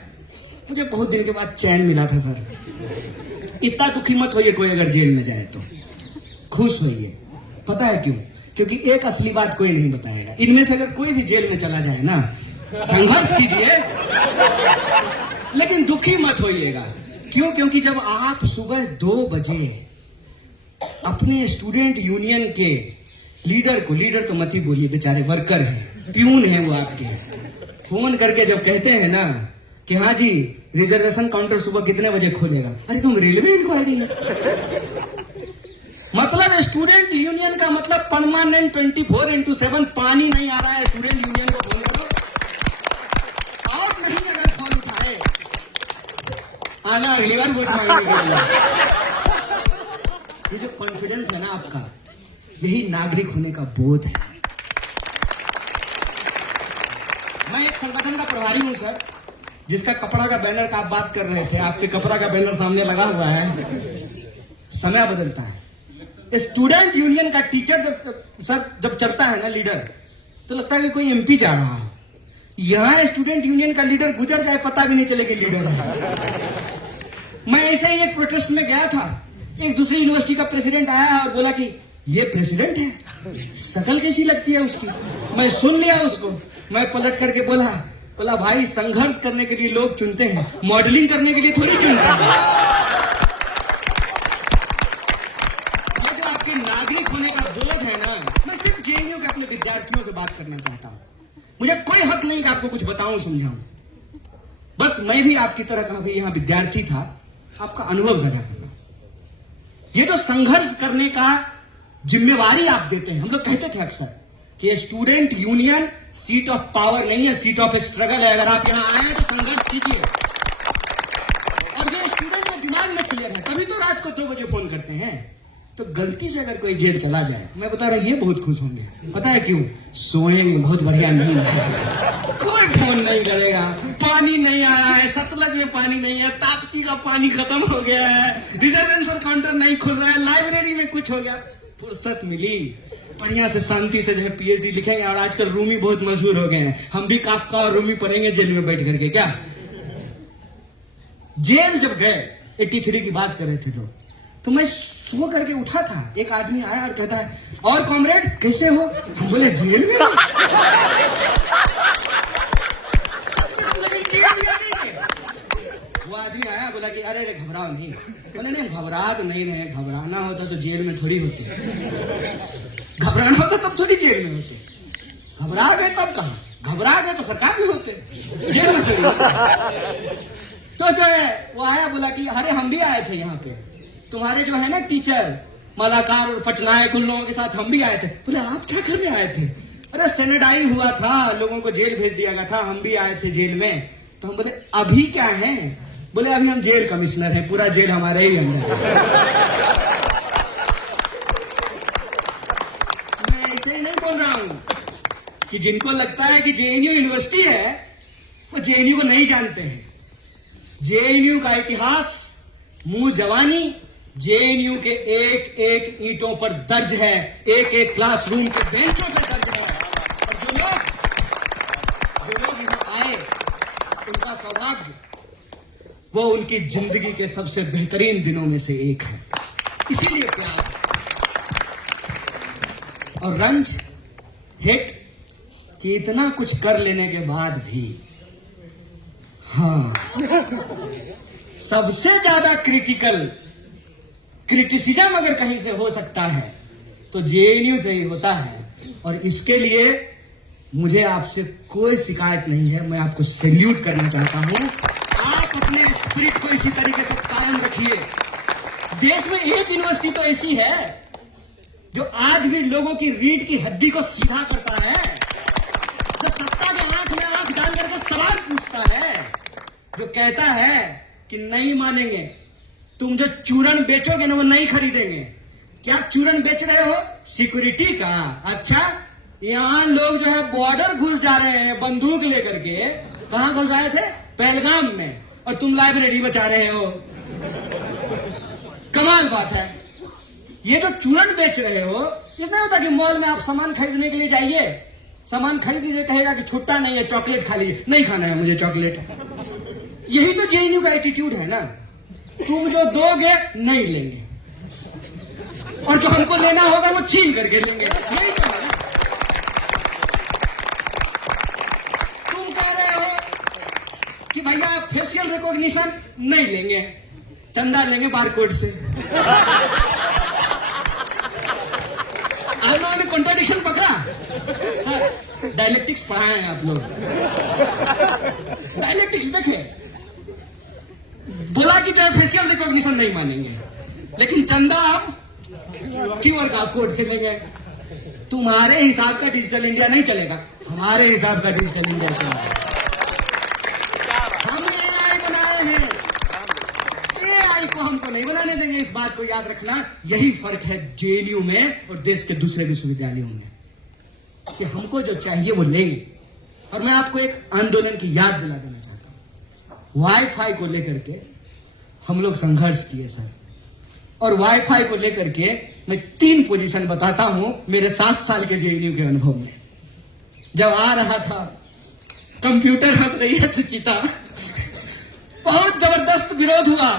मुझे बहुत दिन के बाद चैन मिला था सर। इतना दुखी मत होइए कोई अगर जेल में जाए तो, खुश होइए। पता है क्यों? क्योंकि एक असली बात कोई नहीं बताएगा। इनमें से अगर कोई भी जेल में चला जाए ना, संघर्ष कीजिए लेकिन दुखी मत होइएगा। क्यों? क्योंकि जब आप सुबह 2 बजे अपने स्टूडेंट यूनियन के लीडर को, लीडर तो मत ही बोलिए, बेचारे वर्कर हैं, प्यून हैं वो आपके, फोन करके जब कहते हैं ना कि हाँ जी रिजर्वेशन काउंटर सुबह कितने बजे खोलेगा। अरे तुम रेलवे इंक्वायरी है। मतलब स्टूडेंट यूनियन का मतलब परमानेंट 24/7 पानी नहीं आ रहा है। स्टूडेंट यूनियन को फोन करो और नहीं अगर फोन उठाए आना अगली बार वोट मांगने के लिए। ये जो कॉन्फिडेंस है ना आपका, यही नागरिक होने का बोध है। मैं एक संगठन का प्रभारी हूं सर, जिसका कपड़ा का बैनर का आप बात कर रहे थे। आपके कपड़ा का बैनर सामने लगा हुआ है। समय बदलता है। स्टूडेंट यूनियन का टीचर जब चलता है ना लीडर, तो लगता है कि कोई एमपी जा रहा है। यहां स्टूडेंट यूनियन का लीडर गुजर जाए पता भी नहीं चले कि लीडर है। मैं ऐसे ही एक प्रोटेस्ट में गया था। एक दूसरी यूनिवर्सिटी का प्रेसिडेंट आया और बोला कि ये प्रेसिडेंट है, शक्ल कैसी लगती है उसकी। मैं सुन लिया उसको। मैं पलट करके बोला भाई संघर्ष करने के लिए लोग चुनते हैं, मॉडलिंग करने के लिए थोड़ी चुनते हैं। जो आपके नागरिक होने का बोध है ना, मैं सिर्फ जेएनयू के अपने विद्यार्थियों से बात करना चाहता हूं। मुझे कोई हक नहीं कि आपको कुछ बताऊं समझाऊं। बस मैं भी आपकी तरह का भी यहां विद्यार्थी था, आपका अनुभव साझा करना। ये जो संघर्ष करने का जिम्मेवारी आप देते हैं, हम लोग कहते थे अक्सर कि student union seat of power नहीं है, सीट ऑफ स्ट्रगल है। अगर आप यहां आए हैं तो संघर्ष कीजिए। और जो स्टूडेंट के दिमाग में क्लियर है, तभी तो रात को 2 बजे फोन करते हैं। तो गलती से अगर कोई जेल चला जाए, मैं बता रहा हूं ये बहुत खुश होंगे। पता है क्यों? सोएंगे, बहुत बढ़िया नींद है। कोई फोन नहीं करेगा। पानी नहीं आया है, सतलज में पानी नहीं है, ताप्ती का पानी खत्म हो गया है, रिजर्वेशन काउंटर नहीं खुल रहा है, लाइब्रेरी में कुछ हो गया। फुर्सत मिली, बढ़िया से शांति से जो है पीएचडी लिखेंगे। और आजकल रूमी बहुत मशहूर हो गए हैं। हम भी काफका और रूमी पढ़ेंगे जेल में बैठ करके। क्या जेल जब गए, 83 की बात कर रहे थे लोग, तो मैं सो करके उठा था। एक आदमी आया और कहता है, और कॉमरेड कैसे हो? हम बोले जेल में। वो आदमी आया, बोला कि अरे घबराओ नहीं। बोले नहीं, घबरा तो नहीं रहे। घबराना होता तो जेल में थोड़ी होते। घबराना होता तब थोड़ी जेल में होते। घबरा गए तब कहां? घबरा गए तो सरकार में होते, जेल में थोड़ी होते। तो जो है वो आया, बोला कि अरे हम भी आए थे यहाँ पे, तुम्हारे जो है ना टीचर मलाकार और पटनायक, उन लोगों के साथ हम भी आए थे। बोले आप क्या करने आए थे? अरे सेनेडाई हुआ था, लोगों को जेल भेज दिया गया था, हम भी आए थे जेल में। तो हम बोले अभी क्या है? बोले अभी हम जेल कमिश्नर हैं, पूरा जेल हमारे ही अंदर है। मैं ऐसे ही नहीं बोल रहा हूं कि जिनको लगता है कि जेएनयू यूनिवर्सिटी है, वो जेएनयू को नहीं जानते हैं। जेएनयू का इतिहास, मुंह जवानी जेएनयू के एक एक ईंटों पर दर्ज है, एक एक क्लासरूम के बेंचों पर दर्ज है। और जो लोग यहां आए, उनका सौभाग्य, वो उनकी जिंदगी के सबसे बेहतरीन दिनों में से एक है। इसीलिए प्यार और रंज, हिट कि इतना कुछ कर लेने के बाद भी, हाँ, सबसे ज्यादा क्रिटिसिज्म अगर कहीं से हो सकता है तो जेएनयू से ही होता है। और इसके लिए मुझे आपसे कोई शिकायत नहीं है। मैं आपको सैल्यूट करना चाहता हूं। आप अपने स्पिरिट को इसी तरीके से कायम रखिए। देश में एक यूनिवर्सिटी तो ऐसी है जो आज भी लोगों की रीढ़ की हड्डी को सीधा करता है, जो सत्ता के आंख में आंख डाल करके सवाल पूछता है, जो कहता है कि नहीं मानेंगे, तुम जो चूरन बेचोगे ना वो नहीं खरीदेंगे। क्या चूरन बेच रहे हो? सिक्योरिटी का। अच्छा, यहां लोग जो है बॉर्डर घुस जा रहे हैं बंदूक लेकर के। कहां घुस आए थे? पहलगाम में। और तुम लाइब्रेरी बचा रहे हो। कमाल बात है। ये जो चूरन बेच रहे हो, ये नहीं होता कि मॉल में आप सामान खरीदने के लिए जाइए, सामान खरीद लीजिए, कहेगा कि छुट्टा नहीं है, चॉकलेट खा लीजिए। नहीं खाना है मुझे चॉकलेट। यही तो जेएनयू का एटीट्यूड है ना। तुम जो दोगे नहीं लेंगे, और जो हमको लेना होगा वो छीन करके लेंगे। यही तो है। तुम कह रहे हो कि भैया आप फेशियल रिकॉग्निशन नहीं लेंगे, चंदा लेंगे बारकोड से। आप लोगों ने कॉन्ट्राडिक्शन पकड़ा। डायलेक्टिक्स पढ़ाए हैं आप लोग। डायलेक्टिक्स देखे, बोला कि जो है फेशियल रिकॉग्निशन नहीं मानेंगे, लेकिन चंदा आप क्यूआर का कोड से लेंगे। तुम्हारे हिसाब का डिजिटल इंडिया नहीं चलेगा, हमारे हिसाब का डिजिटल इंडिया चलेगा। हमने AI बनाए हैं, AI को हमको नहीं बनाने देंगे। इस बात को याद रखना। यही फर्क है JNU में और देश के दूसरे विश्वविद्यालयों में, कि हमको जो चाहिए वो लेंगे। और मैं आपको एक आंदोलन की याद दिला देना चाहता हूं। वाईफाई को लेकर के हम लोग संघर्ष किए सर, और वाईफाई को लेकर के मैं 3 पोजीशन बताता हूं मेरे 7 साल के JNU के अनुभव में। जब आ रहा था, कंप्यूटर हंस रही है सुचिता, बहुत जबरदस्त विरोध हुआ।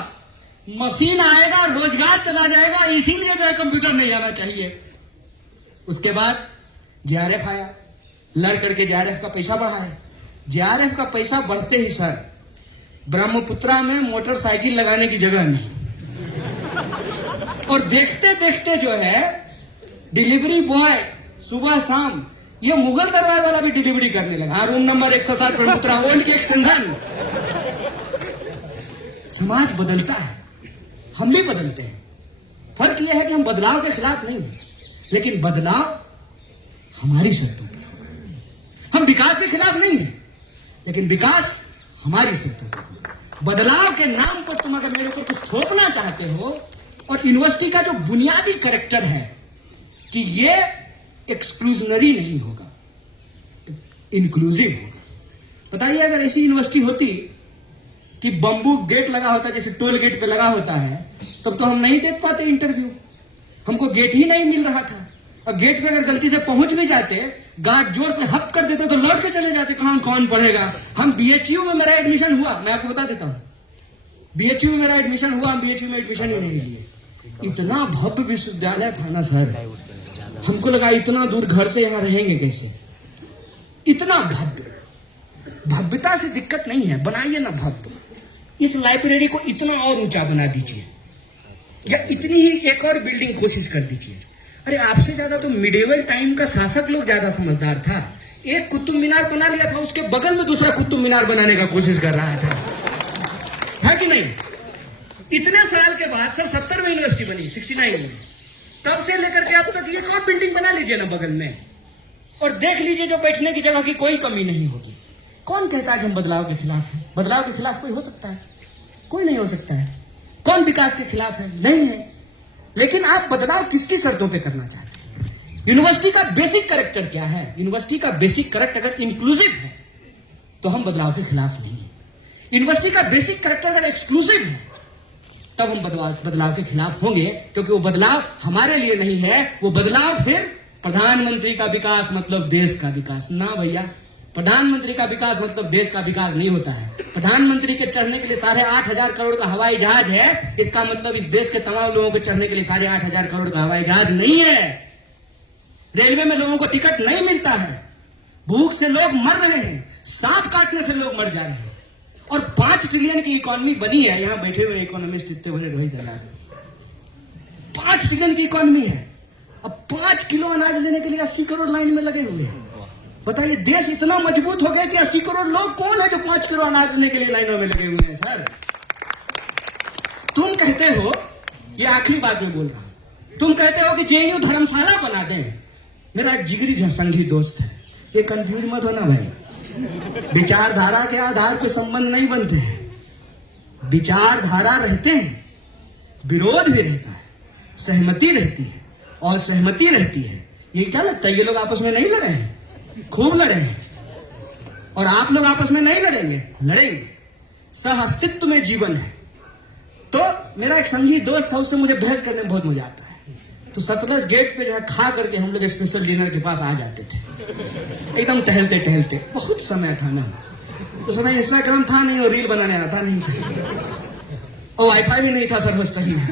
मशीन आएगा, रोजगार चला जाएगा, इसीलिए जो है कंप्यूटर नहीं आना चाहिए। उसके बाद JRF आया, लड़ करके JRF का पैसा बढ़ा है। JRF का पैसा बढ़ते ही सर, ब्रह्मपुत्रा में मोटरसाइकिल लगाने की जगह नहीं, और देखते देखते जो है डिलीवरी बॉय सुबह शाम ये मुगल दरबार वाला भी डिलीवरी करने लगा। रूम नंबर 107 ब्रह्मपुत्रा ओल्ड की एक्सटेंशन। समाज बदलता है, हम भी बदलते हैं। फर्क यह है कि हम बदलाव के खिलाफ नहीं हैं, लेकिन बदलाव हमारी शर्तों पर होगा। हम विकास के खिलाफ नहीं हैं, लेकिन विकास हमारी शर्तों पर होगा। बदलाव के नाम पर तुम अगर मेरे ऊपर कुछ थोपना चाहते हो, और यूनिवर्सिटी का जो बुनियादी कैरेक्टर है कि ये एक्सक्लूजनरी नहीं होगा, इंक्लूसिव होगा। बताइए, अगर ऐसी यूनिवर्सिटी होती कि बंबू गेट लगा होता, जैसे टोल गेट पे लगा होता है, तब तो हम नहीं देख पाते इंटरव्यू। हमको गेट ही नहीं मिल रहा था, और गेट पे अगर गलती से पहुंच भी जाते, गार्ड जोर से हप कर देते तो लौट के चले जाते। कौन पढ़ेगा। हम BHU में मेरा एडमिशन हुआ, मैं आपको बता देता हूं, BHU में मेरा एडमिशन हुआ, हम BHU में एडमिशन ही नहीं लिए। इतना भव्य विश्वविद्यालय था ना सर, हमको लगा इतना दूर घर से यहां रहेंगे कैसे। इतना भव्यता से दिक्कत नहीं है, बनाइए ना भव्य। इस लाइब्रेरी को इतना और ऊंचा बना दीजिए, या इतनी ही एक और बिल्डिंग कोशिश कर दीजिए। अरे आपसे ज्यादा तो मिडिवल टाइम का शासक लोग ज्यादा समझदार था। एक कुतुब मीनार बना लिया था, उसके बगल में दूसरा कुतुब मीनार बनाने का कोशिश कर रहा था, है कि नहीं। इतने साल के बाद सर 70 में यूनिवर्सिटी बनी, 69 में, तब से लेकर के अब तक एक और बिल्डिंग बना लीजिए ना बगल में, और देख लीजिए जो बैठने की जगह की कोई कमी नहीं होगी। कौन कहता है कि हम बदलाव के खिलाफ हैं? बदलाव के खिलाफ कोई हो सकता है? कोई नहीं हो सकता है। कौन विकास के खिलाफ है? नहीं है। लेकिन आप बदलाव किसकी शर्तों पे करना चाहते हैं? यूनिवर्सिटी का बेसिक कैरेक्टर क्या है? यूनिवर्सिटी का बेसिक कैरेक्टर अगर इंक्लूसिव है तो हम बदलाव के खिलाफ नहीं है। यूनिवर्सिटी का बेसिक कैरेक्टर अगर एक्सक्लूसिव है तब हम बदलाव के खिलाफ होंगे, क्योंकि वो बदलाव हमारे लिए नहीं है। वो बदलाव फिर प्रधानमंत्री का विकास मतलब देश का विकास ना भैया। प्रधानमंत्री का विकास मतलब देश का विकास नहीं होता है। प्रधानमंत्री के चढ़ने के लिए 8,500 करोड़ का हवाई जहाज है, इसका मतलब इस देश के तमाम लोगों के चढ़ने के लिए 8,500 करोड़ का हवाई जहाज नहीं है। रेलवे में लोगों को टिकट नहीं मिलता है, भूख से लोग मर रहे हैं, सांप काटने से लोग मर जा रहे हैं, और 5 ट्रिलियन की इकोनॉमी बनी है। यहां बैठे हुए इकोनॉमिस्ट इतने बड़े रोहित दलाल, 5 ट्रिलियन की इकोनॉमी है। अब 5 किलो अनाज लेने के लिए 80 करोड़ लाइन में लगे हुए हैं। बताइए, देश इतना मजबूत हो गया कि 80 करोड़ लोग कौन है जो 5 किलो अनाज लेने के लिए लाइनों में लगे हुए हैं। सर तुम कहते हो, ये आखिरी बात में बोल रहा हूं, तुम कहते हो कि JNU धर्मशाला बना दें। मेरा एक जिगरी संगी दोस्त है, ये कंफ्यूज मत होना भाई। विचारधारा के आधार पर संबंध नहीं बनते हैं। विचारधारा रहते हैं, विरोध भी रहता है, सहमति रहती है, असहमति रहती है। ये क्या लगता है ये लोग आपस में नहीं लड़े हैं? खूब लड़े हैं। और आप लोग आपस में नहीं लड़ेंगे? लड़ेंगे। सह अस्तित्व में जीवन है। तो मेरा एक संगी दोस्त था, उससे मुझे बहस करने में बहुत मजा आता है। तो सतलज गेट पे जो है खा करके हम लोग स्पेशल डिनर के पास आ जाते थे, एकदम टहलते टहलते। बहुत समय था ना, उस समय इंस्टाग्राम था नहीं और रील बनाने आता नहीं था, और वाईफाई भी नहीं था सर्वस्तरी में।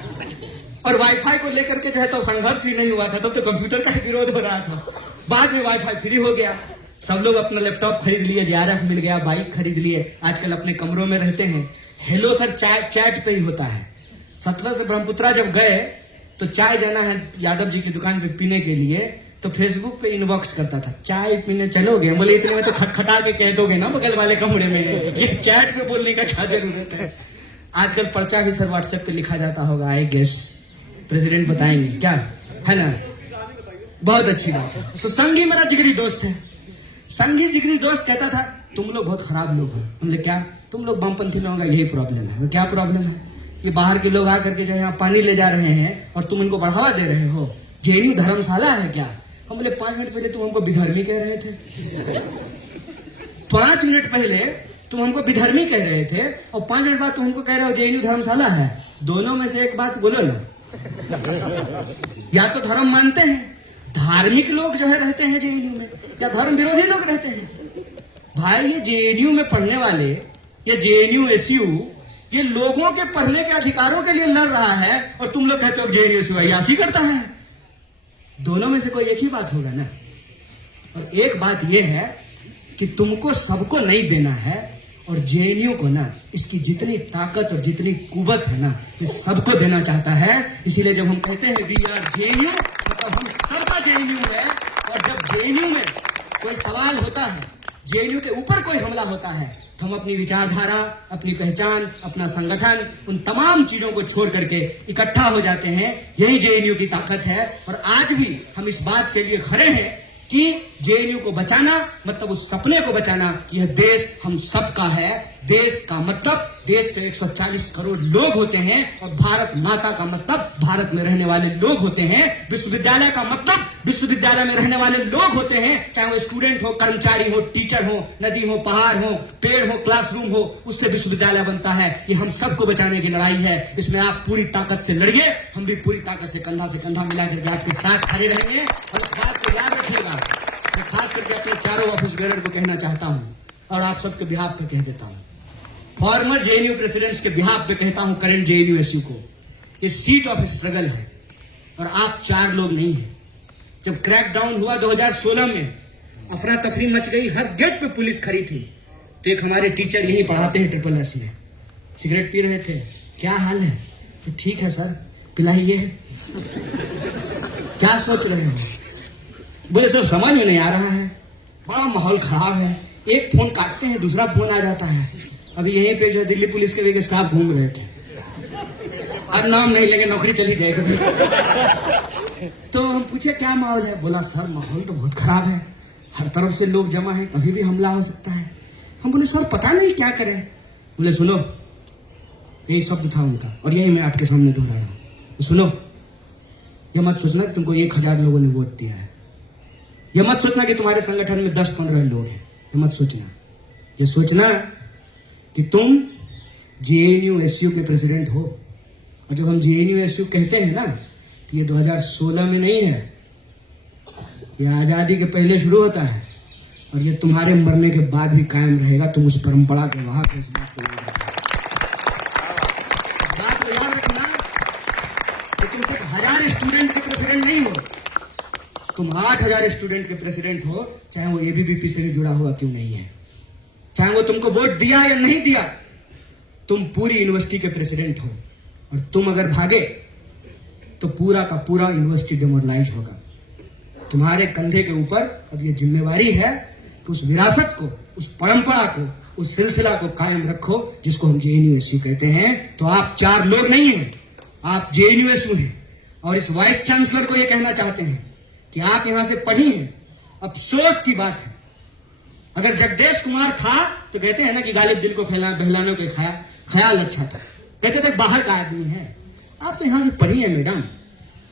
और वाईफाई को लेकर के जो है तो संघर्ष भी नहीं हुआ था, तब तो कंप्यूटर का विरोध हो रहा था। बाद में वाईफाई फ्री हो गया, सब लोग अपना लैपटॉप खरीद लिए, JRF मिल गया, बाइक खरीद लिए, आजकल अपने कमरों में रहते हैं। हेलो सर चैट पे ही होता है। सतलज से ब्रह्मपुत्रा जब गए तो चाय जाना है यादव जी की दुकान पे पीने के लिए, तो फेसबुक पे इनबॉक्स करता था, चाय पीने चलोगे? बोले इतने में तो खटखटा के कह दोगे ना बगल वाले कमरे में, ये चैट पे बोलने का क्या जरूरत है? आजकल पर्चा भी सर व्हाट्सएप पे लिखा जाता होगा, आई गेस प्रेसिडेंट बताएंगे क्या, है ना? बहुत अच्छी बात है। तो संगी मेरा जिगरी दोस्त है। संगी जिगरी दोस्त कहता था तुम लोग बहुत खराब लोग हो। हमने क्या? तुम लोग वामपंथी लोगों का यही प्रॉब्लम है। क्या प्रॉब्लम है? ये बाहर के लोग आकर के जो यहाँ पानी ले जा रहे हैं और तुम इनको बढ़ावा दे रहे हो। जेएनयू धर्मशाला है क्या? हम बोले 5 मिनट पहले तुम हमको विधर्मी कह रहे थे। 5 मिनट पहले तुम हमको विधर्मी कह रहे थे और 5 मिनट बाद तुम हमको कह रहे हो जेएनयू धर्मशाला है। दोनों में से एक बात बोलो ना। या तो धर्म मानते हैं, धार्मिक लोग जो है रहते हैं जेएनयू में, या धर्म विरोधी लोग रहते हैं। भाई ये जेएनयू में पढ़ने वाले, ये जेएनयू एसयू, ये लोगों के पढ़ने के अधिकारों के लिए लड़ रहा है और तुम लोग कहते हो जेएनयू एसयू अय्याशी करता है। दोनों में से कोई एक ही बात होगा ना। और एक बात यह है कि तुमको सबको नहीं देना है और जेएनयू को ना इसकी जितनी ताकत और जितनी कुवत है ना ये सबको देना चाहता है। इसीलिए जब हम कहते हैं वी आर जेएनयू, मतलब हम सबका जेएनयू है। और जब जेएनयू में कोई सवाल होता है, जेएनयू के ऊपर कोई हमला होता है, तो हम अपनी विचारधारा, अपनी पहचान, अपना संगठन, उन तमाम चीजों को छोड़ करके इकट्ठा हो जाते हैं। यही जेएनयू की ताकत है। और आज भी हम इस बात के लिए खड़े हैं कि जेएनयू को बचाना मतलब उस सपने को बचाना कि यह देश हम सबका है। देश का मतलब देश के 140 करोड़ लोग होते हैं और भारत माता का मतलब भारत में रहने वाले लोग होते हैं। विश्वविद्यालय का मतलब विश्वविद्यालय में रहने वाले लोग होते हैं, चाहे वो स्टूडेंट हो, कर्मचारी हो, टीचर हो, नदी हो, पहाड़ हो, पेड़ हो, क्लासरूम हो, उससे विश्वविद्यालय बनता है। ये हम सबको बचाने की लड़ाई है। इसमें आप पूरी ताकत से लड़िए, हम भी पूरी ताकत से कंधा मिलाकर आपके साथ खड़े रहेंगे। और इस बात को याद रखिएगा, मैं खास करके अपने चारों ऑफिस बेरर को कहना चाहता हूं और आप सबके बिहाफ पे कह देता हूं, फॉर्मर जेएनयू प्रेसिडेंट्स के बिहाफ पे कहता हूं, करंट जेएनयू एसयू को, ये सीट ऑफ स्ट्रगल है और आप 4 लोग नहीं हैं। जब क्रैकडाउन हुआ 2016 में, अफरा तफरी मच गई, हर गेट पे पुलिस खड़ी थी, तो एक हमारे टीचर यही पढ़ाते हैं SSS में, सिगरेट पी रहे थे। क्या हाल है? तो ठीक है सर, पिलाइए। क्या सोच रहे हैं? बोले सर समझ में नहीं आ रहा है, बड़ा माहौल खराब है। एक फोन काटते हैं दूसरा फोन आ जाता है। अभी यहीं पे जो दिल्ली पुलिस के भी स्टाफ घूम रहे थे, अब नाम नहीं लेंगे, नौकरी चली जाएगी। तो हम पूछे क्या माहौल है? बोला सर माहौल तो बहुत खराब है, हर तरफ से लोग जमा है, कभी भी हमला हो सकता है। हम बोले सर पता नहीं क्या करें। बोले सुनो, यही शब्द था उनका और यही मैं आपके सामने दोहरा रहा हूं। तो सुनो, यह मत सोचना कि तुमको 1000 लोगों ने वोट दिया है, यह मत सोचना कि तुम्हारे संगठन में 10-15 लोग हैं, यह मत सोचना। यह सोचना कि तुम जेएनयू एसयू के प्रेसिडेंट हो। और जब हम जेएनयू एसयू कहते हैं ना, तो ये 2016 में नहीं है, ये आजादी के पहले शुरू होता है और ये तुम्हारे मरने के बाद भी कायम रहेगा। तुम उस परंपरा के वहां के इस बात को याद रखना कि तुम सिर्फ 1000 स्टूडेंट के प्रेसिडेंट नहीं हो, तुम 8000 स्टूडेंट के प्रेसिडेंट हो, चाहे वो एबीवीपी से भी जुड़ा हुआ क्यों नहीं है, चाहे वो तुमको वोट दिया या नहीं दिया, तुम पूरी यूनिवर्सिटी के प्रेसिडेंट हो। और तुम अगर भागे तो पूरा का पूरा यूनिवर्सिटी डिमोरलाइज होगा। तुम्हारे कंधे के ऊपर अब ये जिम्मेवारी है कि उस विरासत को, उस परंपरा को, उस सिलसिला को कायम रखो जिसको हम जेएनयू एसयू कहते हैं। तो आप 4 लोग नहीं हैं, आप जेएनयू एसयू हैं। और इस वाइस चांसलर को यह कहना चाहते हैं कि आप यहां से पढ़ी हैं। अफसोस की बात है, अगर जगदेश कुमार था तो कहते हैं ना कि गालिब दिल को बहलाने के ख्याल अच्छा था, कहते थे बाहर का आदमी है। आप तो यहां से पढ़ी है मैडम,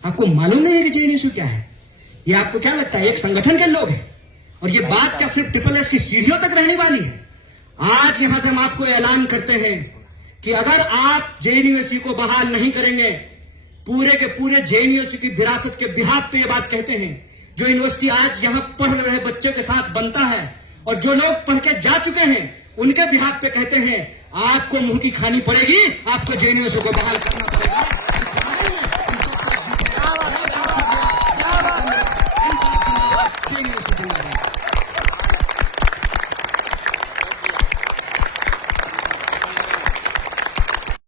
आपको मालूम नहीं है कि जेएनयू क्या है? ये आपको क्या लगता है एक संगठन के लोग हैं? और ये बात क्या सिर्फ SSS की सीढ़ियों तक रहने वाली है? आज यहां से हम आपको ऐलान करते हैं कि अगर आप जेएनयू एसयू को बहाल नहीं करेंगे, पूरे के पूरे जेएनयू एसयू की विरासत के बिहाफ पे ये बात कहते हैं। जो यूनिवर्सिटी आज यहां पढ़ रहे बच्चे के साथ बनता है और जो लोग पढ़ के जा चुके हैं उनके बिहाफ पे कहते हैं आपको मुंह की खानी पड़ेगी, आपको जेएनयू एसयू को बहाल करना पड़ेगा।